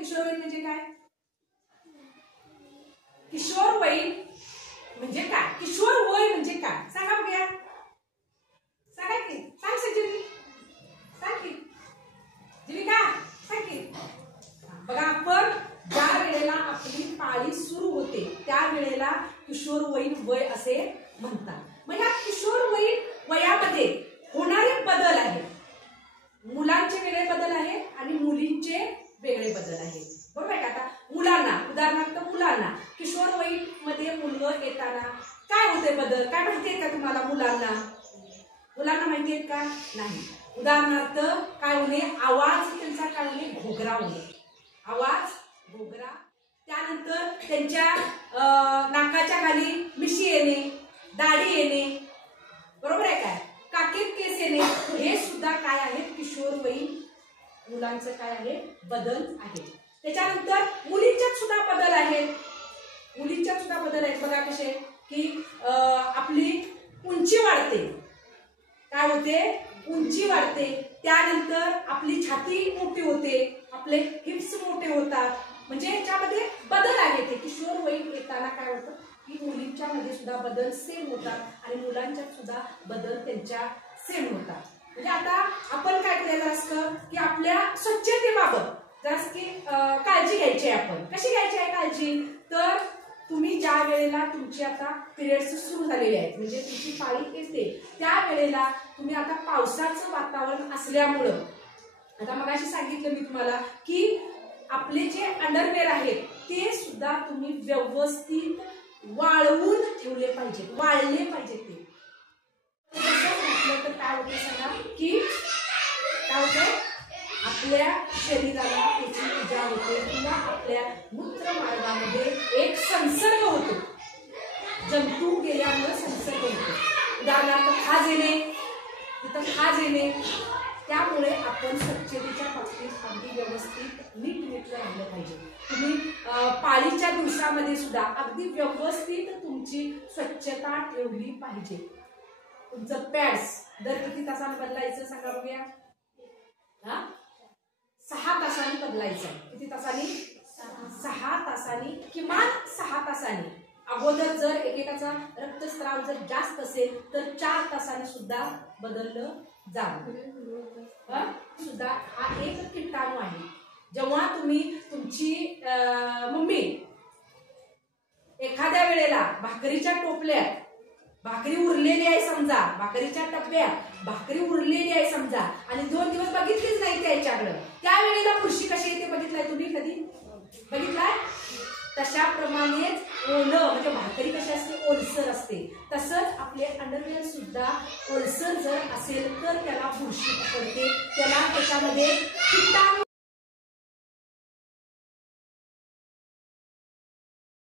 किशोरवयीन म्हणजे काय? किशोरवयीन म्हणजे काय? किशोर वय म्हणजे काय? सांगा बघूया. सांगा की. सांग सचिन. सांग की. जीविका सांग की. बघा आपण ज्या वेळेला आपली पाळी सुरू होते त्या वेळेला किशोरवयीन वय असे म्हणतात. मग या किशोरवयीन वयामध्ये होणारे बदल आहेत. मुलांचे वेगळे बदल आहेत आणि मुलींचे वेगळे बदल आहेत. बरोबर आहे का? आता मुलांना उदाहरणार्थ मुलांना किशोरवयीन मध्ये मुलगा येताना काय होते बदल? काय माहिती आहे का तुम्हाला? मुलांना माहिती आहेत का? नाही. उदाहरणार्थ काय होणे? आवाज त्यांचा काय होणे? घोगरा होणे. आवाज घोगरा. त्यानंतर त्यांच्या नाकाच्या खाली मिशी येणे, दाढी येणे. बरोबर आहे काय? काकेत केस येणे. हे सुद्धा काय आहेत? किशोरवयीन मुलांचं काय आहे? बदल आहे. त्याच्यानंतर मुलींच्यात सुद्धा बदल आहेत. मुलींच्यात सुद्धा बदल आहेत. बघा कसे की आपली उंची वाढते. काय होते? उंची वाढते. त्यानंतर आपली छाती मोठी होते, आपले हिप्स मोठे होतात. म्हणजे याच्यामध्ये बदल आहेत. ते किशोरवयीन येताना काय होतं की मुलींच्या मध्ये सुद्धा बदल सेम होतात आणि मुलांच्यात सुद्धा बदल त्यांच्या सेम होतात. म्हणजे आता आपण काय करायचं असतं की आपल्या स्वच्छतेबाबत जसं की काळजी घ्यायची आहे. आपण कशी घ्यायची आहे काळजी? तर तुम्ही ज्या वेळेला तुमची आता पिरियड्स सुरू झालेले आहेत म्हणजे तुमची पाळी येते त्या वेळेला तुम्ही आता पावसाचं वातावरण असल्यामुळं आता मगाशी सांगितलं मी तुम्हाला की आपले जे अंडरवेअर आहेत ते सुद्धा तुम्ही व्यवस्थित वाळवून ठेवले पाहिजे, वाळले पाहिजे. ते म्हटलं तर काय होते सांगा की काय होतं? आपल्या शरीराला त्याची पूजा होते किंवा आपल्या मूत्रमार्गामध्ये एक संसर्ग होतो. जंतू गेल्यामुळे संसर्ग होतो. उदाहरणार्थ खाज येणे, तिथं खाज येणे. त्यामुळे आपण स्वच्छतेच्या बाबतीत अगदी व्यवस्थित नीटनेटकं राहिलं पाहिजे. तुम्ही पाळीच्या दिवसामध्ये सुद्धा अगदी व्यवस्थित तुमची स्वच्छता ठेवली पाहिजे. तुमचं पॅड्स दर किती तासांनी बदलायचं सांगा बघूया? 6 तासांनी बदलायचं. किती तासांनी? 6 तासांनी, किमान 6 तासांनी. अगोदर जर एकेकाचा रक्तस्राव जर जास्त असेल तर 4 तासांनी सुद्धा बदललं जावं. सुद्धा हा एक किटाणू आहे. जेव्हा तुम्ही तुमची मम्मी एखाद्या वेळेला भाकरीच्या टोपल्यात भाकरी उरलेली आहे समजा, भाकरीच्या टप्प्यात भाकरी उरलेली आहे समजा आणि 2 दिवस बघितलीच नाही त्याच्याकडे, त्यावेळेला बुरशी कशी येते बघितलाय तुम्ही कधी? बघितलाय? तशाप्रमाणेच ओलं म्हणजे भाकरी कशी असते? ओलसर असते. तसंच आपले अंडरवेअर सुद्धा ओलसर जर असेल तर त्याला बुरशी पकडते, त्याला त्याच्यामध्ये किटाणू